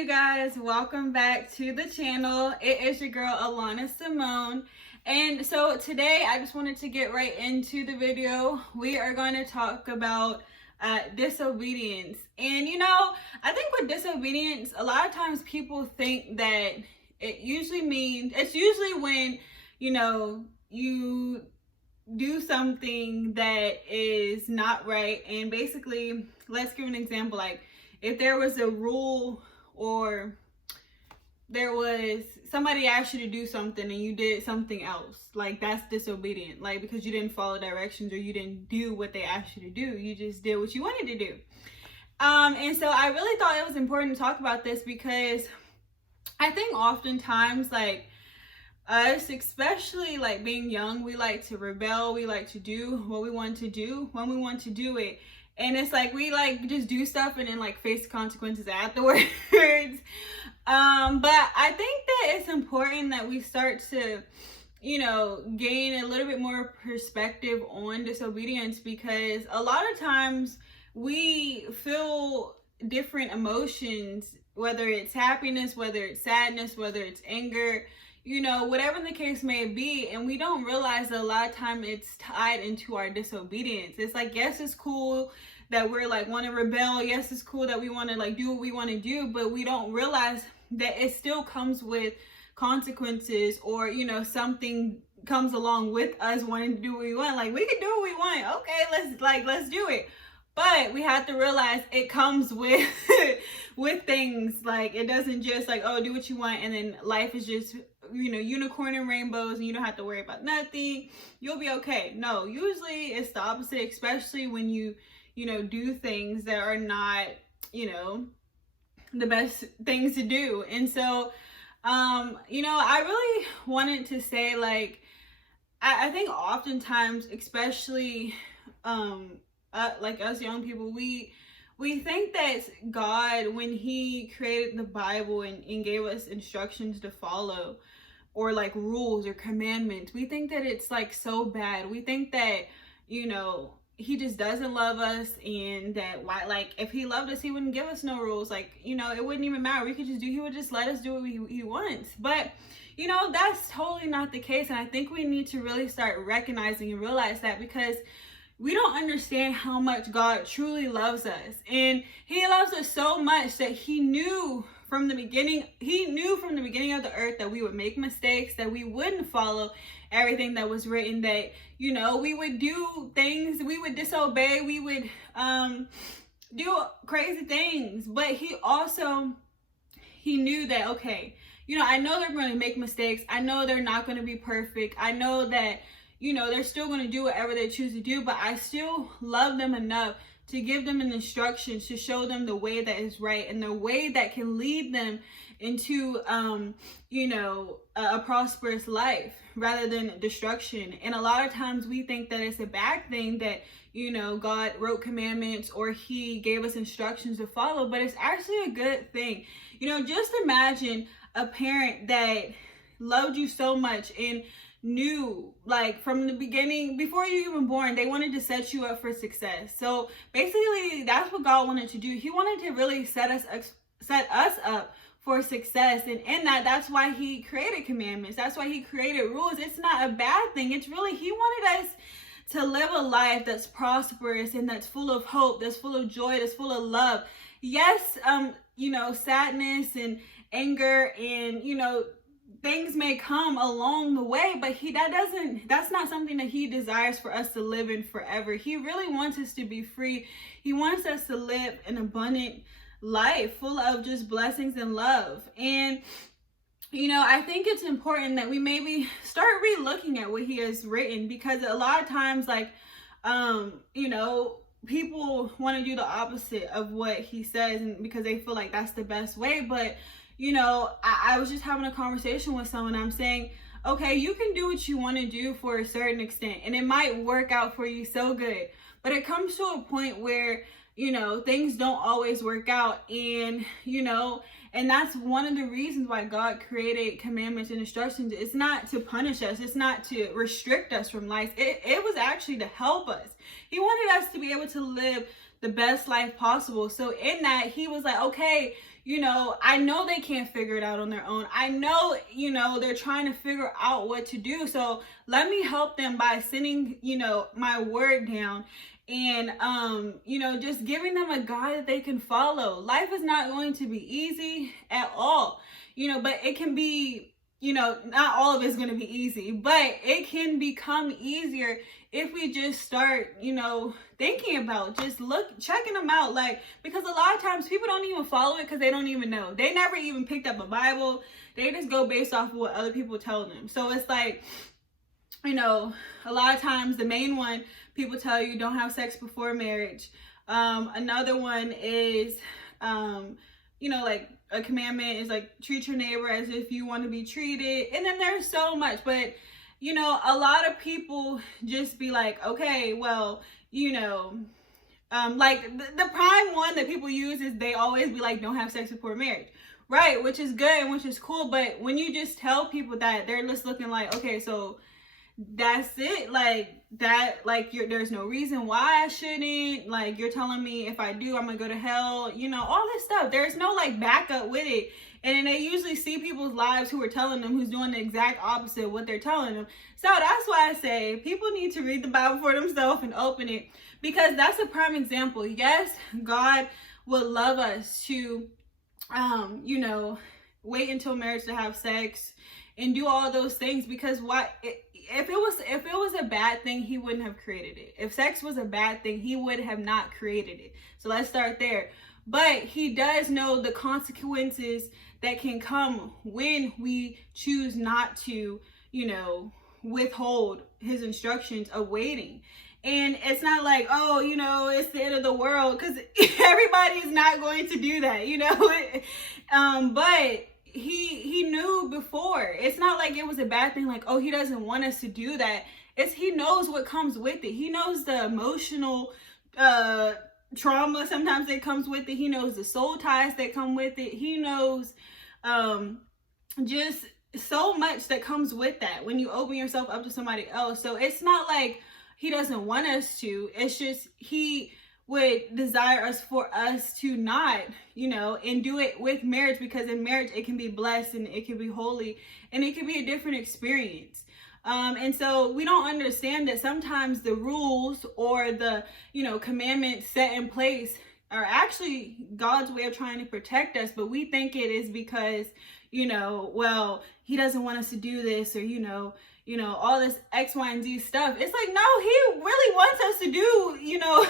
you guys, welcome back to the channel. It is your girl Alana Simone, and so today I just wanted to get right into the video. We are going to talk about disobedience. And I think with disobedience, a lot of times people think that it's usually when you do something that is not right. And basically, let's give an example. Like, if there was a rule or there was somebody asked you to do something and you did something else, like, that's disobedient. Like, because you didn't follow directions or you didn't do what they asked you to do, you just did what you wanted to do. And so I really thought it was important to talk about this, because I think oftentimes, like, us, especially like being young, we like to rebel. We like to do what we want to do when we want to do it. And it's like we like just do stuff and then like face consequences afterwards. But I think that it's important that we start to, gain a little bit more perspective on disobedience, because a lot of times we feel different emotions, whether it's happiness, whether it's sadness, whether it's anger, whatever the case may be, and we don't realize that a lot of time it's tied into our disobedience. It's like, yes, it's cool that we're like want to rebel. Yes, it's cool that we want to like do what we want to do, but we don't realize that it still comes with consequences, or something comes along with us wanting to do what we want. Like, we can do what we want. Okay, let's do it. But we have to realize it comes with with things. Like, it doesn't just like, oh, do what you want and then life is just unicorn and rainbows and you don't have to worry about nothing, you'll be okay. No, usually it's the opposite, especially when you do things that are not the best things to do. And so I really wanted to say, like, I think oftentimes, especially like us young people, we think that God, when he created the Bible and gave us instructions to follow, or like rules or commandments, we think that it's like so bad. We think that he just doesn't love us, and that why, like, if he loved us, he wouldn't give us no rules. Like, it wouldn't even matter. He would just let us do what he wants. But that's totally not the case. And I think we need to really start recognizing and realize that, because we don't understand how much God truly loves us. And he loves us so much that he knew from the beginning of the earth that we would make mistakes, that we wouldn't follow everything that was written, that we would do things, we would disobey, we would do crazy things. But he knew that, okay, I know they're going to make mistakes, I know they're not going to be perfect, I know that they're still going to do whatever they choose to do, but I still love them enough to give them an instruction, to show them the way that is right and the way that can lead them into, a prosperous life rather than destruction. And a lot of times we think that it's a bad thing that, God wrote commandments or he gave us instructions to follow, but it's actually a good thing. Just imagine a parent that loved you so much and knew, like, from the beginning, before you even born, they wanted to set you up for success. So basically, that's what God wanted to do. He wanted to really set us up for success. And in that's why he created commandments. That's why he created rules. It's not a bad thing. It's really, he wanted us to live a life that's prosperous and that's full of hope, that's full of joy, that's full of love. Yes, sadness and anger and, things may come along the way, but that's not something that he desires for us to live in forever. He really wants us to be free. He wants us to live an abundant life full of just blessings and love. And I think it's important that we maybe start re-looking at what he has written, because a lot of times, like, people want to do the opposite of what he says, and because they feel like that's the best way. But I was just having a conversation with someone. I'm saying, okay, you can do what you want to do for a certain extent, and it might work out for you so good. But it comes to a point where, things don't always work out. And, and that's one of the reasons why God created commandments and instructions. It's not to punish us. It's not to restrict us from life. It was actually to help us. He wanted us to be able to live the best life possible. So in that, he was like, okay, I know they can't figure it out on their own. I know, they're trying to figure out what to do. So let me help them by sending, my word down and, just giving them a guide that they can follow. Life is not going to be easy at all, but it can be, not all of it's going to be easy, but it can become easier if we just start, thinking about checking them out. Like, because a lot of times people don't even follow it because they don't even know. They never even picked up a Bible. They just go based off of what other people tell them. So it's like, a lot of times the main one, people tell you don't have sex before marriage. Another one is, like a commandment is like treat your neighbor as if you want to be treated. And then there's so much, but a lot of people just be like, okay, well, like the prime one that people use is they always be like, don't have sex before marriage. Right, which is good and which is cool. But when you just tell people that, they're just looking like, okay, so that's it, like that, like there's no reason why I shouldn't, like you're telling me if I do I'm gonna go to hell, all this stuff. There's no like backup with it. And they usually see people's lives who are telling them who's doing the exact opposite of what they're telling them. So that's why I say people need to read the Bible for themselves and open it, because that's a prime example. Yes, God would love us to wait until marriage to have sex and do all those things, because if it was a bad thing, he wouldn't have created it. If sex was a bad thing, he would have not created it. So let's start there. But he does know the consequences that can come when we choose not to, withhold his instructions of waiting. And it's not like, oh, it's the end of the world, because everybody is not going to do that, but he knew before. It's not like it was a bad thing, like, oh, he doesn't want us to do that. He knows what comes with it. He knows the emotional trauma sometimes that comes with it. He knows the soul ties that come with it. He knows just so much that comes with that when you open yourself up to somebody else. So it's not like he doesn't want us to. It's just he would desire us for us to not, and do it with marriage, because in marriage it can be blessed and it can be holy and it can be a different experience. And so we don't understand that sometimes the rules or the, commandments set in place are actually God's way of trying to protect us, but we think it is because, well, he doesn't want us to do this, or, all this X, Y, and Z stuff. It's like, no, he really wants us to do,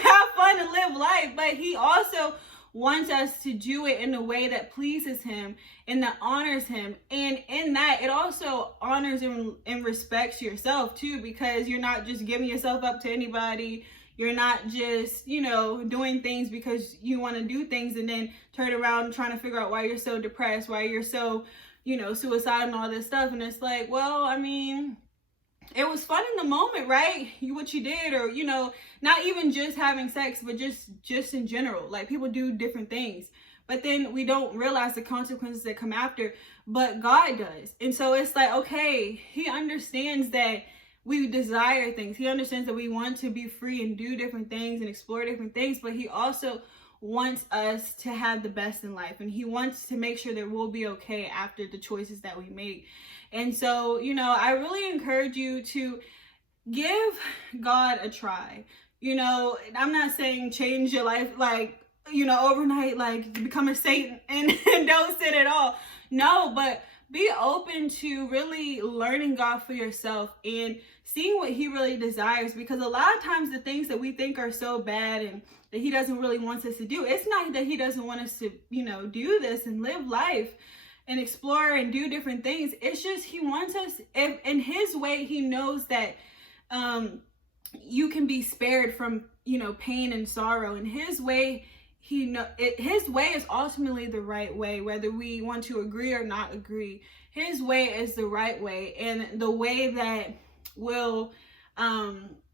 have fun and live life, but he also wants us to do it in a way that pleases him and that honors him. And in that, it also honors and respects yourself too, because you're not just giving yourself up to anybody. You're not just, doing things because you want to do things and then turn around and trying to figure out why you're so depressed, why you're so, suicidal and all this stuff. And it's like, well, I mean, it was fun in the moment, right? What you did, or, not even just having sex, but just in general. Like, people do different things, but then we don't realize the consequences that come after, but God does. And so it's like, okay, he understands that we desire things. He understands that we want to be free and do different things and explore different things, but he also wants us to have the best in life, and he wants to make sure that we'll be okay after the choices that we make. And so, I really encourage you to give God a try. I'm not saying change your life like, overnight, like become a saint and don't sin at all. No, but be open to really learning God for yourself and seeing what he really desires, because a lot of times the things that we think are so bad and that he doesn't really want us to do, it's not that he doesn't want us to, do this and live life and explore and do different things. It's just he wants us, if in his way, he knows that you can be spared from, pain and sorrow. In his way, his way is ultimately the right way, whether we want to agree or not agree. His way is the right way, and the way that will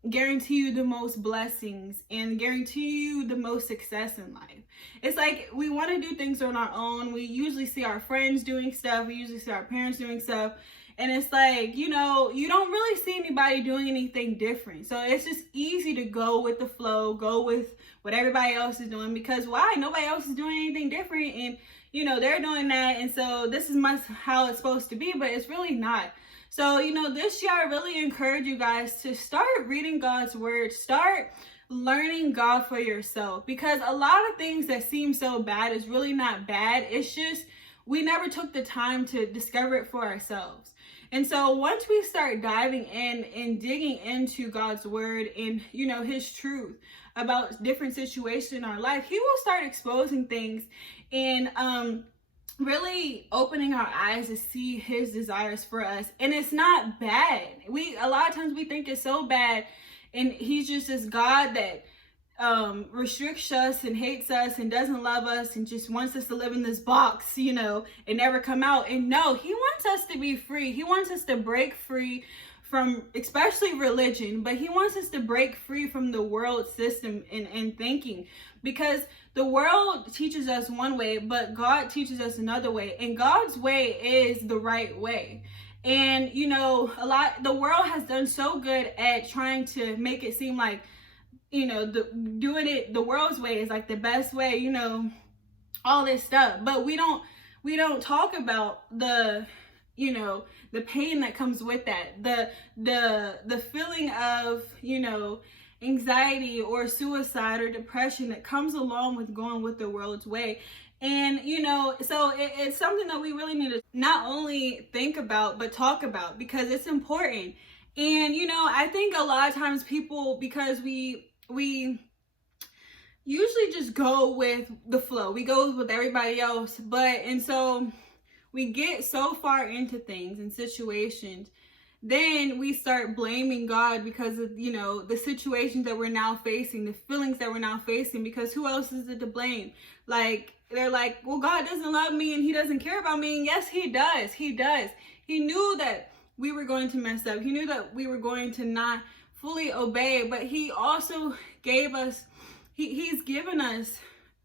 guarantee you the most blessings and guarantee you the most success in life. It's like we want to do things on our own. We usually see our friends doing stuff. We usually see our parents doing stuff. And it's like, you don't really see anybody doing anything different. So it's just easy to go with the flow, go with what everybody else is doing, because why? Nobody else is doing anything different. And, they're doing that, and so this is how it's supposed to be, but it's really not. So, this year I really encourage you guys to start reading God's word, start learning God for yourself, because a lot of things that seem so bad is really not bad. It's just we never took the time to discover it for ourselves. And so once we start diving in and digging into God's word and, his truth about different situations in our life, he will start exposing things and really opening our eyes to see his desires for us. And it's not bad. A lot of times we think it's so bad, and he's just this God that restricts us and hates us and doesn't love us and just wants us to live in this box, and never come out. And no, he wants us to be free. He wants us to break free from, especially religion, but he wants us to break free from the world system and thinking, because the world teaches us one way, but God teaches us another way, and God's way is the right way. And the world has done so good at trying to make it seem like doing it the world's way is like the best way, all this stuff. But we don't talk about the pain that comes with that, the feeling of, anxiety or suicide or depression that comes along with going with the world's way. And, so it's something that we really need to not only think about, but talk about, because it's important. And, I think a lot of times people, because we usually just go with the flow. We go with everybody else. And so we get so far into things and situations, then we start blaming God because of, the situations that we're now facing, the feelings that we're now facing, because who else is it to blame? Like, they're like, well, God doesn't love me and he doesn't care about me. And yes, he does. He does. He knew that we were going to mess up. He knew that we were going to not fully obey, but he also gave us, he's given us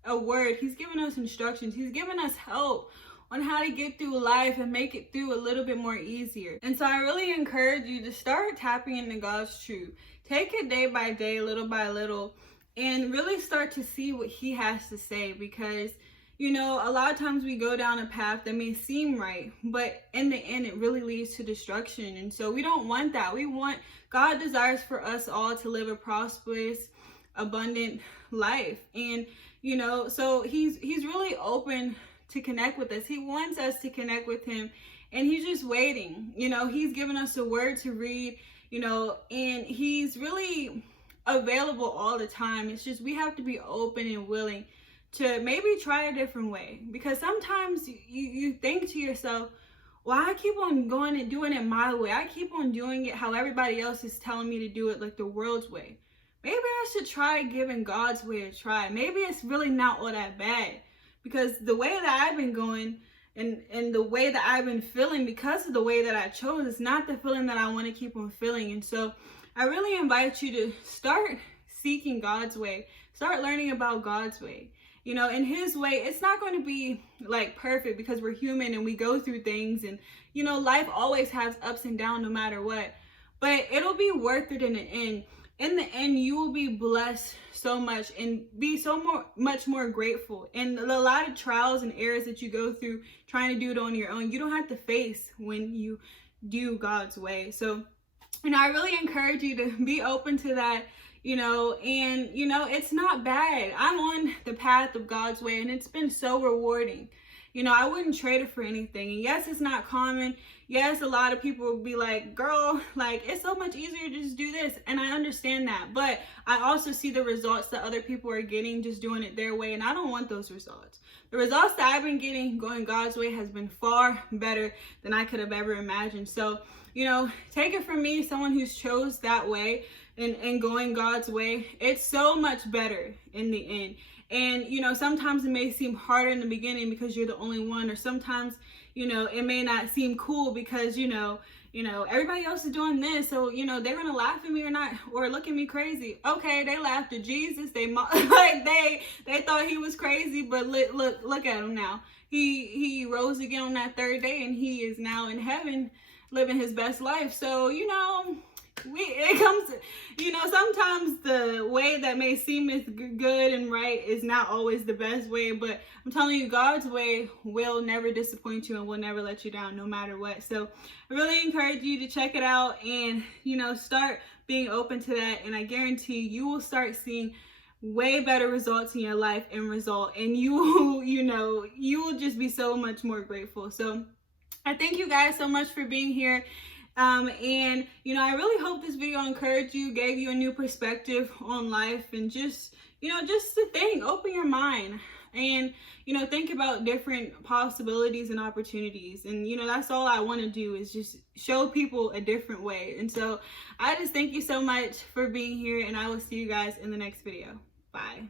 a word. He's given us instructions. He's given us help on how to get through life and make it through a little bit more easier. And so I really encourage you to start tapping into God's truth. Take it day by day, little by little, and really start to see what he has to say, because a lot of times we go down a path that may seem right, but in the end, it really leads to destruction. And so we don't want that. God desires for us all to live a prosperous, abundant life. And, so he's really open to connect with us. He wants us to connect with him, and he's just waiting. He's given us a word to read, and he's really available all the time. It's just, we have to be open and willing to maybe try a different way, because sometimes you think to yourself, well, I keep on going and doing it my way. I keep on doing it how everybody else is telling me to do it, like the world's way. Maybe I should try giving God's way a try. Maybe it's really not all that bad, because the way that I've been going and the way that I've been feeling because of the way that I chose is not the feeling that I want to keep on feeling. And so I really invite you to start seeking God's way. Start learning about God's way. In his way, it's not going to be like perfect, because we're human and we go through things, and, life always has ups and downs no matter what, but it'll be worth it in the end. In the end, you will be blessed so much and be much more grateful. And a lot of trials and errors that you go through trying to do it on your own, you don't have to face when you do God's way. So, I really encourage you to be open to that. It's not bad. I'm on the path of God's way, and it's been so rewarding. I wouldn't trade it for anything. And yes, it's not common. Yes, a lot of people will be like, girl, like, it's so much easier to just do this. And I understand that. But I also see the results that other people are getting just doing it their way. And I don't want those results. The results that I've been getting going God's way has been far better than I could have ever imagined. So, take it from me, someone who's chose that way and going God's way. It's so much better in the end. And, sometimes it may seem harder in the beginning because you're the only one, or sometimes, it may not seem cool because, everybody else is doing this. So, they're going to laugh at me or look at me crazy. Okay. They laughed at Jesus. They thought he was crazy, but look at him now. He rose again on that third day, and he is now in heaven living his best life. So, it comes, sometimes the way that may seem is good and right is not always the best way, but I'm telling you, God's way will never disappoint you and will never let you down no matter what. So I really encourage you to check it out and, start being open to that. And I guarantee you will start seeing way better results in your life and you will, you will just be so much more grateful. So I thank you guys so much for being here. And I really hope this video encouraged you, gave you a new perspective on life, and just to think, open your mind, and think about different possibilities and opportunities. And that's all I want to do, is just show people a different way. And so I just thank you so much for being here, and I will see you guys in the next video. Bye.